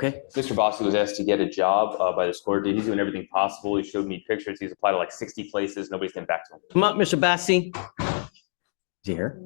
Okay. Mr. Bossi was asked to get a job by this court. He's doing everything possible. He showed me pictures. He's applied to like 60 places. Nobody's getting back to him. Come up, Mr. Bassi. Is he here?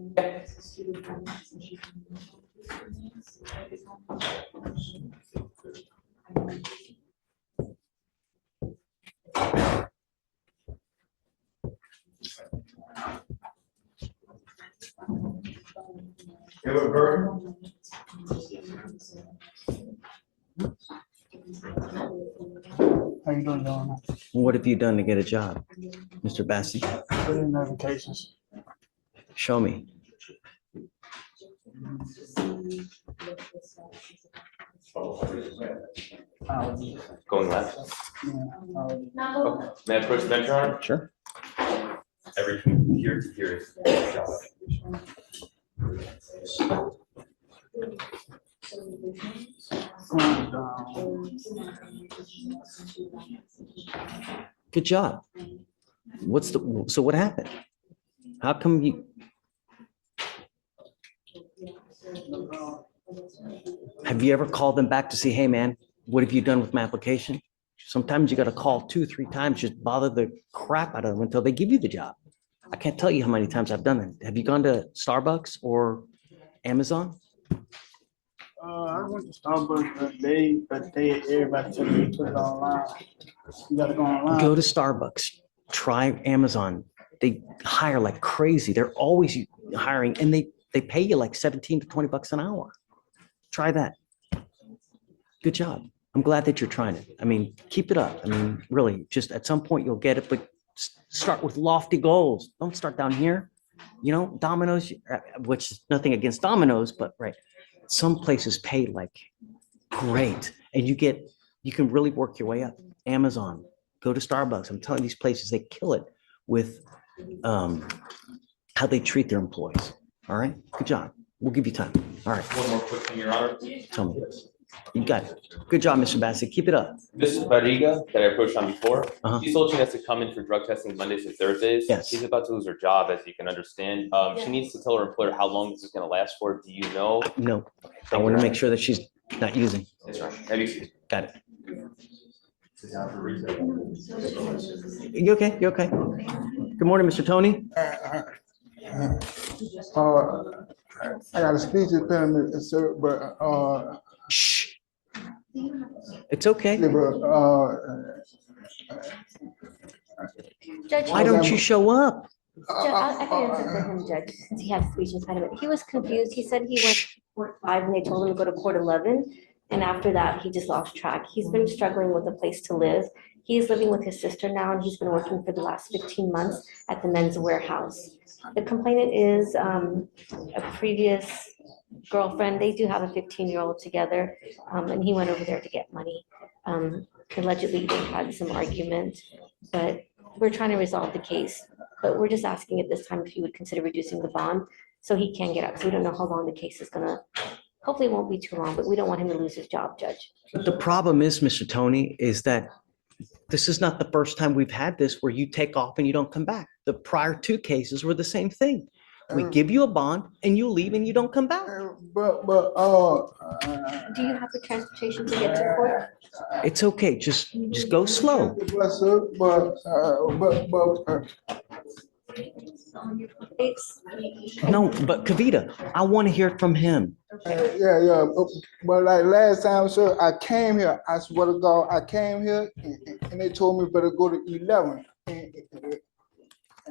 How you doing, Donna? What have you done to get a job, Mr. Bassi? Put in notifications. Show me. Going left. Okay. May I approach the bench, Your Honor? Sure. Everything here to here is job. Good job. So what happened? How come you? Have you ever called them back to say, hey man, what have you done with my application? Sometimes you got to call 2-3 times, just bother the crap out of them until they give you the job. I can't tell you how many times I've done it. Have you gone to Starbucks or Amazon? I went to Starbucks, but everybody told me to put it online. You gotta go online. Go to Starbucks, try Amazon. They hire like crazy. They're always hiring, and they pay you like 17 to 20 bucks an hour. Try that. Good job. I'm glad that you're trying it. I mean, keep it up. I mean, really, just at some point you'll get it, but start with lofty goals. Don't start down here. You know, Domino's, which is nothing against Domino's, but right. Some places pay like great, and you can really work your way up. Amazon, go to Starbucks. I'm telling you, these places, they kill it with how they treat their employees. All right, good job. We'll give you time. All right. One more quick thing, Your Honor. Tell me this. You got it. Good job, Mr. Bassett. Keep it up. This is Bariga that I approached on before. Uh-huh. She's told she has to come in for drug testing Mondays and Thursdays. Yes. She's about to lose her job, as you can understand. She needs to tell her employer how long this is going to last for. Do you know? No, I want to make sure that she's not using. Yes, Your Honor. Have you? Got it. You okay? You okay? Good morning, Mr. Tony. I got a speech impediment, sir, but Shh. It's okay. Judge, Why don't you show up? I can answer for him, Judge, since he has speech impediment. He was confused. He said he went to court 5 and they told him to go to court 11. And after that, he just lost track. He's been struggling with a place to live. He's living with his sister now, and he's been working for the last 15 months at the men's warehouse. The complainant is a previous girlfriend. They do have a 15-year-old together, and he went over there to get money. Allegedly, they had some argument, but we're trying to resolve the case. But we're just asking at this time if you would consider reducing the bond so he can get out. So we don't know how long the case is gonna, hopefully it won't be too long, but we don't want him to lose his job, Judge. But the problem is, Mr. Tony, is that this is not the first time we've had this where you take off and you don't come back. The prior 2 cases were the same thing. We give you a bond and you leave and you don't come back. but Do you have the transportation to get to court? It's okay. Just go slow. No, but Kavita, I want to hear it from him. Yeah, but like last time, sir, I came here, I swear to God, I came here and they told me better go to 11. And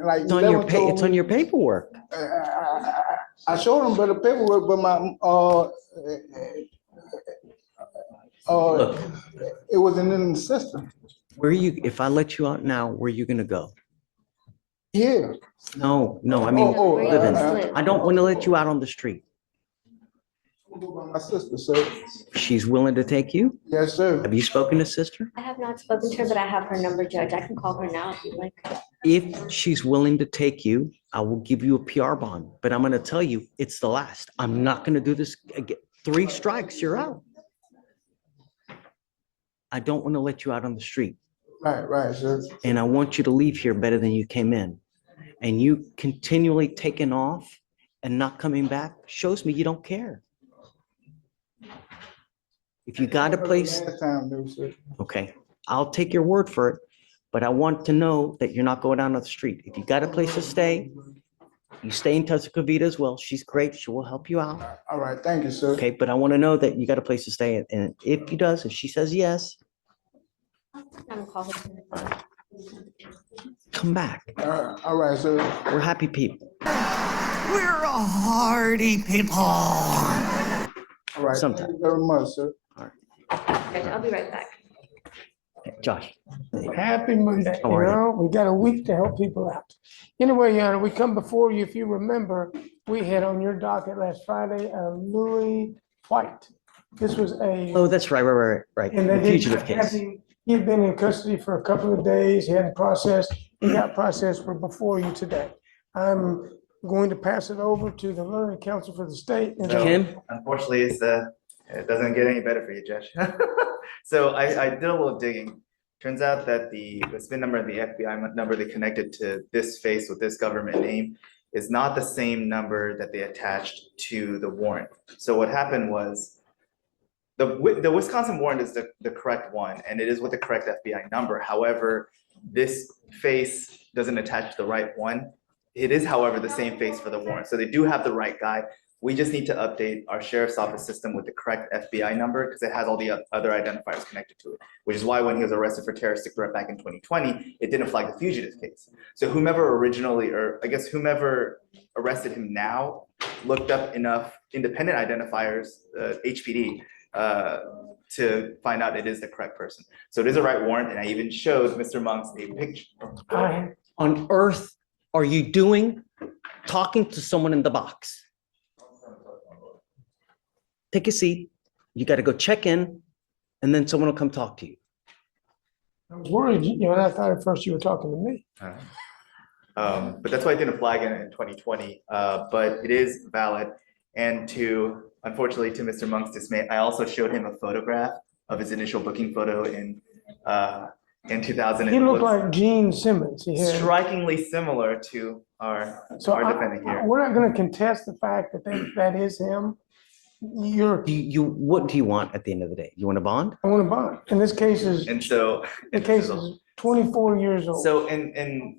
like It's on your it's on your paperwork. I showed them better paperwork, but my Look, it wasn't in the system. where you, if I let you out now, where are you gonna go? Here. No, I mean, listen, I don't want to let you out on the street. My sister, sir. She's willing to take you? Yes, sir. Have you spoken to sister? I have not spoken to her, but I have her number, Judge. I can call her now if you'd like. If she's willing to take you, I will give you a PR bond, but I'm going to tell you, it's the last. I'm not going to do this again. 3 strikes, you're out. I don't want to let you out on the street. Right, sir. And I want you to leave here better than you came in. And you continually taking off and not coming back shows me you don't care. If you got a place, Last time, no, sir. okay, I'll take your word for it, but I want to know that you're not going down on the street. If you got a place to stay, you stay in touch with Kavita as well. She's great. She will help you out. All right, thank you, sir. Okay, but I want to know that you got a place to stay. And if he does, if she says yes, I'm calling. come back. All right, sir. We're happy people. We're a hardy people. All right, Sometime. thank you very much, sir. Judge, I'll be right back. Josh, Happy Monday, How you are you? know, we got a week to help people out. Anyway, Your Honor, we come before you, if you remember, we had on your docket last Friday, Louis White. This was oh, that's right. and The they fugitive didn't have case. him- He had been in custody for a couple of days, he hadn't processed, he got processed for before you today. I'm going to pass it over to the learned counsel for the state. and So, Kim? Unfortunately, it doesn't get any better for you, Judge. So I did a little digging. Turns out that the SPIN number and the FBI number they connected to this face with this government name is not the same number that they attached to the warrant. So what happened was the Wisconsin warrant is the correct one, and it is with the correct FBI number. However, this face doesn't attach to the right one. It is, however, the same face for the warrant. So they do have the right guy. We just need to update our sheriff's office system with the correct FBI number because it has all the other identifiers connected to it, which is why when he was arrested for terroristic threat back in 2020, it didn't flag the fugitive case. So whomever originally, or I guess whomever arrested him now, looked up enough independent identifiers, HPD, to find out it is the correct person. So it is a right warrant, and I even showed Mr. Monks a picture. On earth are you doing talking to someone in the box? Take a seat. You got to go check in, and then someone will come talk to you. I was worried, you know, and I thought at first you were talking to me. But that's why I didn't flag it in 2020, but it is valid. And unfortunately, to Mr. Monk's dismay, I also showed him a photograph of his initial booking photo in 2000. He looked like Gene Simmons. He had, Strikingly similar to our defendant here. we're not gonna contest the fact that that is him. What do you want at the end of the day? You want a bond? I want a bond. And this case is, And so. the case is 24 years old. So, and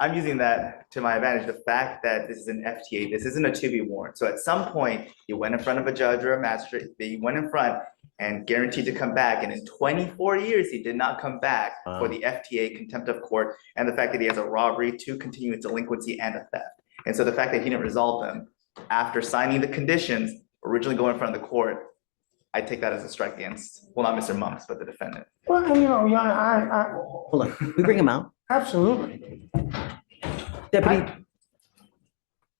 I'm using that to my advantage, the fact that this is an FTA, this isn't a 2B warrant. So at some point, he went in front of a judge or a magistrate, he went in front and guaranteed to come back. And in 24 years, he did not come back for the FTA, contempt of court, and the fact that he has a robbery, 2 continuous delinquency, and a theft. And so the fact that he didn't resolve them after signing the conditions, originally going in front of the court, I take that as a strike against, well, not Mr. Monks, but the defendant. Well, and, you know, Your Honor, I Hold on. We bring him out. absolutely.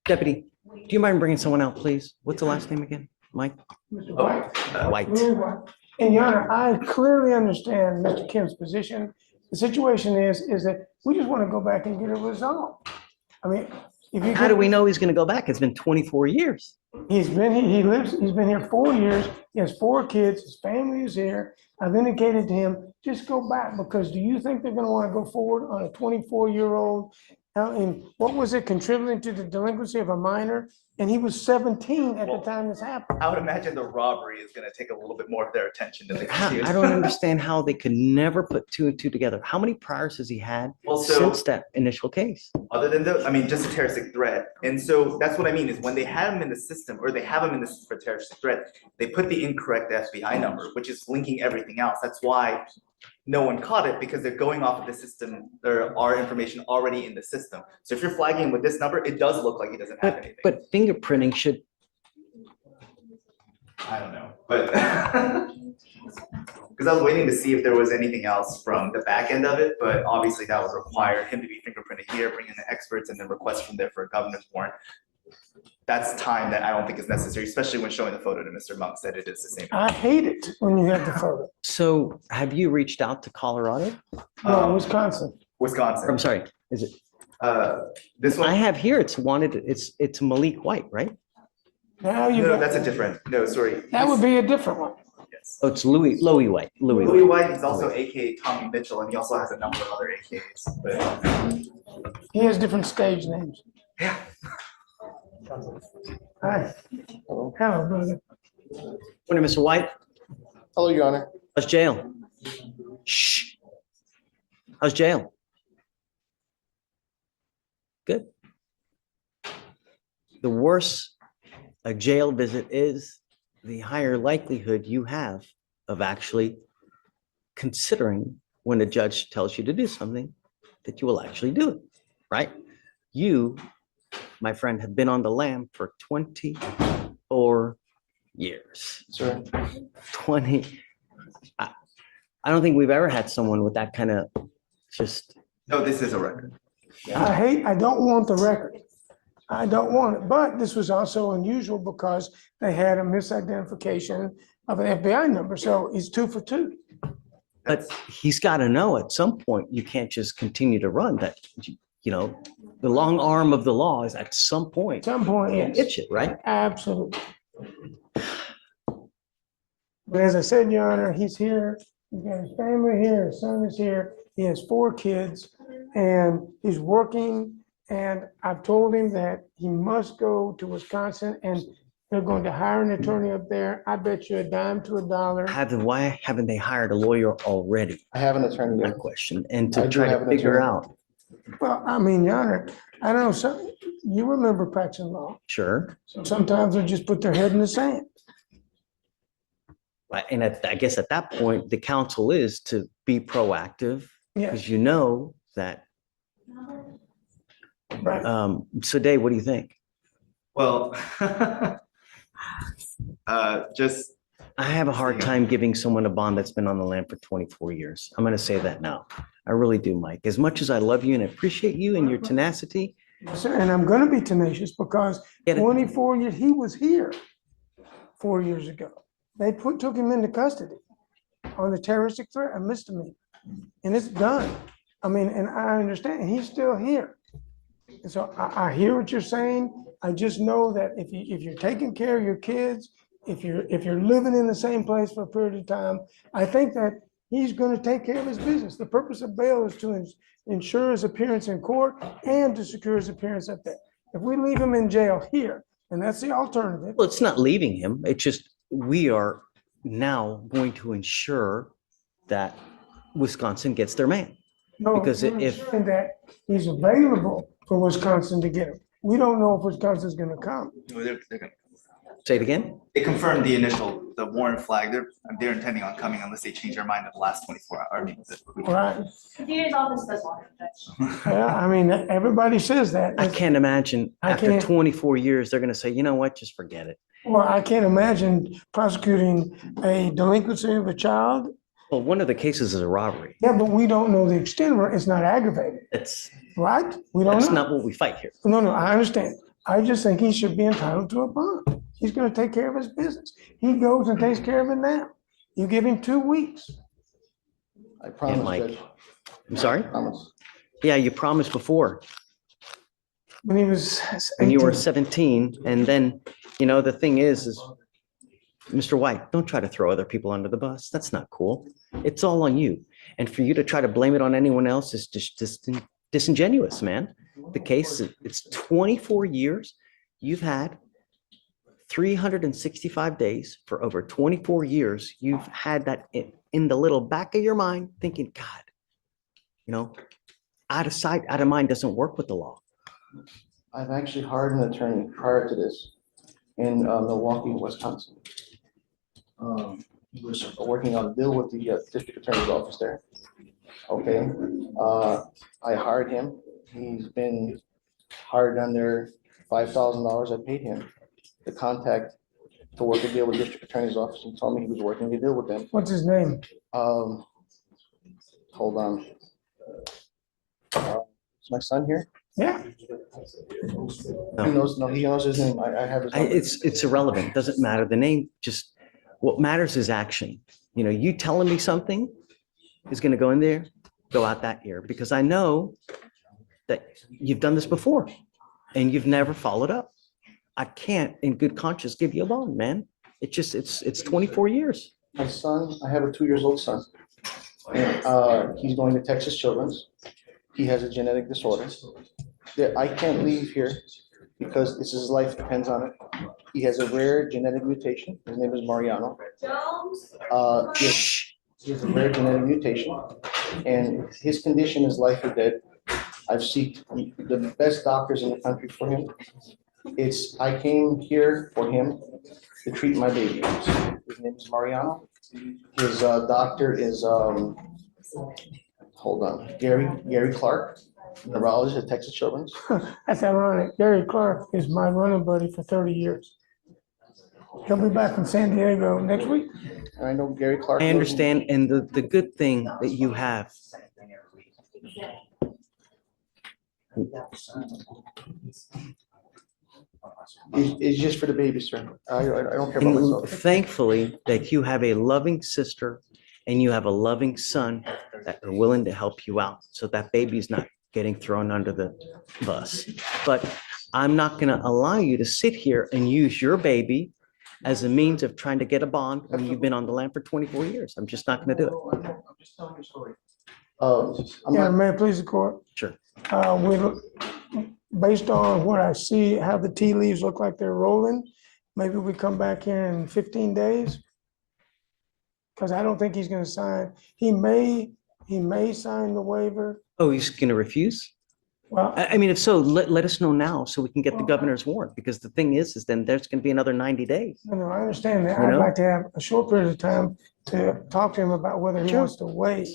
Deputy, do you mind bringing someone out, please? What's the last name again? Mike? Mr. White. White. Louis White. And Your Honor, I clearly understand Mr. Kim's position. The situation is that we just want to go back and get it resolved. I mean, if you. How do we know he's going to go back? It's been 24 years. He's been, he's been here 4 years. He has 4 kids. His family is here. I've indicated to him, just go back, because do you think they're going to want to go forward on a 24-year-old? And what was it, contributing to the delinquency of a minor? And he was 17 at the time this happened. I would imagine the robbery is gonna take a little bit more of their attention than the I don't understand how they could never put 2 and 2 together. How many priors has he had Well, so- since that initial case? Other than those, I mean, just a terroristic threat. And so that's what I mean is when they had him in the system, or they have him in this for terroristic threat, they put the incorrect FBI number, which is linking everything else. That's why no one caught it, because they're going off of the system. There are information already in the system. So if you're flagging with this number, it does look like he doesn't have anything. But fingerprinting should, I don't know, but because I was waiting to see if there was anything else from the back end of it, but obviously that would require him to be fingerprinted here, bring in the experts, and then request from there for a governance warrant. That's time that I don't think is necessary, especially when showing the photo to Mr. Monks that it is the same. I hate it when you have the photo. so have you reached out to Colorado? No, Wisconsin. Wisconsin. I'm sorry, is it? This I one, have here, it's wanted, it's Malik White, right? Now you, no, that's a different, no, sorry. that would be a different one. Yes. Oh, it's Louis White. Louis White, he's also AKA Tommy Mitchell, and he also has a number of other AKAs, but He has different stage names. yeah. Hi. Hello, brother. Morning, Mr. White. Hello, Your Honor. How's jail? Shh. How's jail? Good. The worse a jail visit is, the higher likelihood you have of actually considering when a judge tells you to do something that you will actually do it, right? You, my friend, have been on the lam for 24 years. Sir, 20. I don't think we've ever had someone with that kind of just, No, this is a record. I don't want the record. I don't want it, but this was also unusual because they had a misidentification of an FBI number, so he's 2 for 2. but he's got to know at some point, you can't just continue to run that, you know, the long arm of the law is at some At point, some point, yes, hit you, right? absolutely. But as I said, Your Honor, he's here, he's got his family here, his son is here, he has 4 kids, and he's working. And I've told him that he must go to Wisconsin, and they're going to hire an attorney up there. I bet you a dime to a dollar. Why haven't they hired a lawyer already? I have an attorney My there. question, and I to do try have to an figure attorney. out, Well, I mean, Your Honor, I don't know, so you remember practicing law. sure. Sometimes they just put their head in the sand. And I guess at that point, the counsel is to be proactive, Yes, because you know that. right. So Dave, what do you think? Well, just, I have a hard time giving someone a bond that's been on the land for 24 years. I'm going to say that now. I really do, Mike. As much as I love you and appreciate you and your tenacity, Sir, and I'm gonna be tenacious because Get it. 24 years, he was here 4 years ago. They took him into custody on the terroristic threat, a misdemeanor, and it's done. I mean, and I understand, and he's still here. And so I hear what you're saying. I just know that if you're taking care of your kids, if you're living in the same place for a period of time, I think that he's gonna take care of his business. The purpose of bail is to ensure his appearance in court and to secure his appearance up there. If we leave him in jail here, and that's the alternative, well, it's not leaving him. It's just, we are now going to ensure that Wisconsin gets their man. no, because we're if- ensuring that he's available for Wisconsin to get him. We don't know if Wisconsin's gonna come. Say it again? they confirmed the initial, the warrant flag. They're intending on coming unless they change their mind in the last 24 hours. I mean, Right, Computer's office does want it. yeah, I mean, everybody says that. I can't imagine I after can't- 24 years, they're going to say, you know what, just forget it. Well, I can't imagine prosecuting a delinquency of a child. Well, one of the cases is a robbery. Yeah, but we don't know the extent of it. It's not aggravated, That's, right? We don't that's know. not what we fight here. No, I understand. I just think he should be entitled to a bond. He's gonna take care of his business. He goes and takes care of it now. You give him 2 weeks. I promise, Mike. Judge. I'm sorry? Promise. Yeah, you promised before When he was when you were 18. 17. And then, you know, the thing is Mr. White, don't try to throw other people under the bus. That's not cool. It's all on you. And for you to try to blame it on anyone else is just disingenuous, man. The case, it's 24 years. You've had 365 days for over 24 years. You've had that in the little back of your mind thinking, God, you know, out of sight, out of mind doesn't work with the law. I've actually hired an attorney prior to this in Milwaukee, Wisconsin. He was working on a bill with the district attorney's office there. Okay, I hired him. He's been hired under $5,000. I paid him the contact to work a deal with district attorney's office and told me he was working a deal with them. What's his name? Hold on. Is my son here? Yeah, He knows, no, he knows his name. I have his number. It's irrelevant. Doesn't matter. The name, just what matters is action. You know, you telling me something is going to go in there, go out that ear, because I know that you've done this before and you've never followed up. I can't in good conscience give you a bond, man. It's 24 years. My son, I have a 2-year-old son. And he's going to Texas Children's. He has a genetic disorder. I can't leave here because his life depends on it. He has a rare genetic mutation. His name is Mariano. He has a rare genetic mutation, and his condition is life or death. I've sought the best doctors in the country for him. I came here for him to treat my baby. His name is Mariano. His doctor is, hold on, Gary Clark, neurologist at Texas Children's. That's ironic. Gary Clark is my running buddy for 30 years. He'll be back from San Diego next week. I know Gary Clark. I understand, and the good thing that you have. It's just for the baby, sir. I don't care about And myself. thankfully, that you have a loving sister and you have a loving son that are willing to help you out. So that baby's not getting thrown under the bus. But I'm not going to allow you to sit here and use your baby as a means of trying to get a bond when you've been on the land for 24 years. I'm just not going to do it. I'm just telling you a story. Yeah, may it please the court? Sure. Based on what I see, how the tea leaves look like they're rolling, maybe we come back here in 15 days. Because I don't think he's going to sign. He may sign the waiver. Oh, he's going to refuse? Well, I mean, if so, let us know now so we can get the governor's warrant, because the thing is then there's going to be another 90 days. no, I understand that. You I'd know? like to have a short period of time to talk to him about whether he Sure. wants to waive.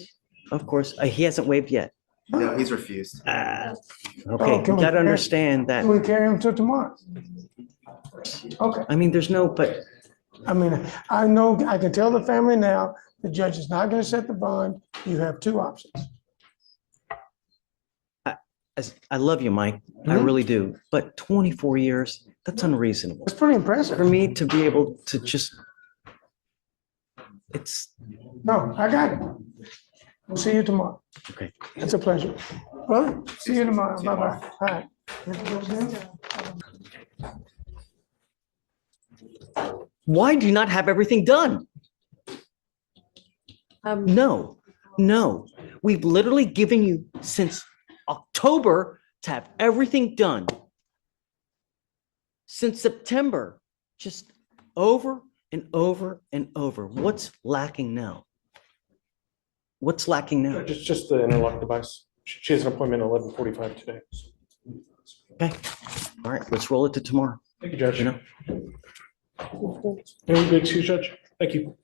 Of course, he hasn't waived yet. No, he's refused. Okay, Oh, you can we got to carry- understand that. Can we carry him till tomorrow? Okay. I mean, there's no, but I mean, I know, I can tell the family now, the judge is not going to set the bond. You have two options. I love you, Mike. I Mhm. really do. But 24 years, that's unreasonable. It's pretty For impressive. me to be able to just, it's, No, I got it. We'll see you tomorrow. okay. It's a pleasure. Brother, see you tomorrow. Bye-bye. All right. Why do you not have everything done? No, no. We've literally given you since October to have everything done. Since September, just over and over and over. What's lacking now? What's lacking now? Just the interlock device. She has an appointment at 11:45 today. Okay, all right, let's roll it to tomorrow. Thank you, Judge. You know? Any big excuse, Judge? Thank you.